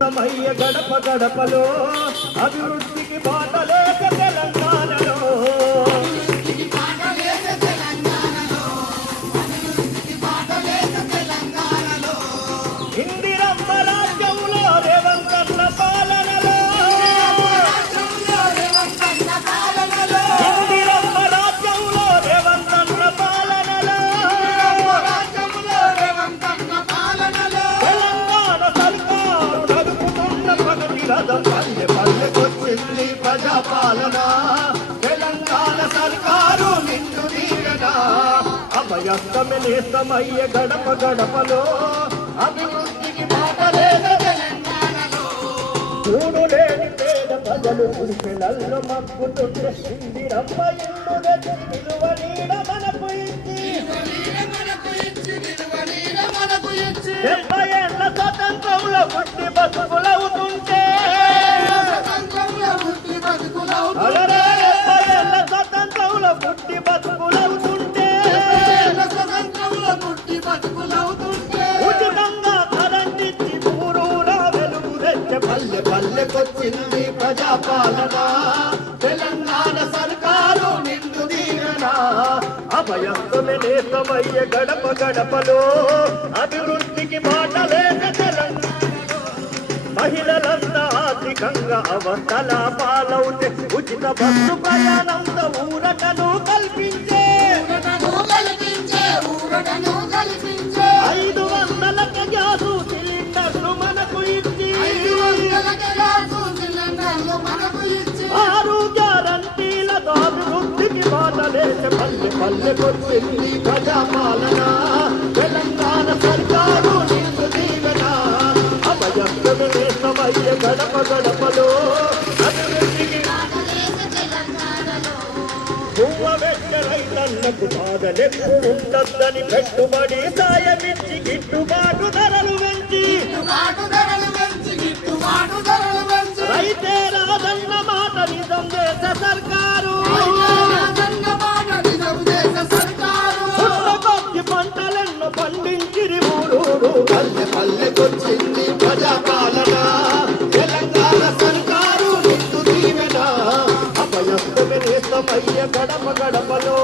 గడప గడపలో అభివృద్ధికి బాటలేక పల్లెకొచ్చింది ప్రజాపాలన తెలంగాణ సర్కారు నిన్ను దీవెన అభయస్తమే నేస్తమయ్య గడప గడపలో అభివృద్ధికి మాటలేద చూడు లేని పేద ప్రజలు గుడిసెలల్లో మక్కుతుంటే ఇందిరమ్మ ఇల్లు తెచ్చి విలువ నీడ మనకు ఇచ్చి. పల్లె పల్లెకొచ్చింది ప్రజాపాలన? తెలంగాణ సర్కారు నిండు దీవెన అభయస్తమే నేతమయ్య గడప గడపలో అభివృద్ధికి బాటలేక తెలంగాణ మహిళలంతా ఆర్థికంగా అవతల పాలవుతే ఉచిత బస్సు ప్రయాణంతో ఊరటను కల్పించే ఊరటను కల్పించే ఊరటను బాటలేసే పల్లె పల్లెకొచ్చింది ప్రజాపాలన? తెలంగాణ సర్కారు నిన్ను దీవెన? అభయస్తమే నేస్తమయ్య గడప గడపలో పువ్వ రైతన్నకు ఉండొద్దని పెట్టుబడి సాయమిచ్చి గిట్టుబాటు ధరలు పెంచి. రైతే రాదన్న గడప గడపలో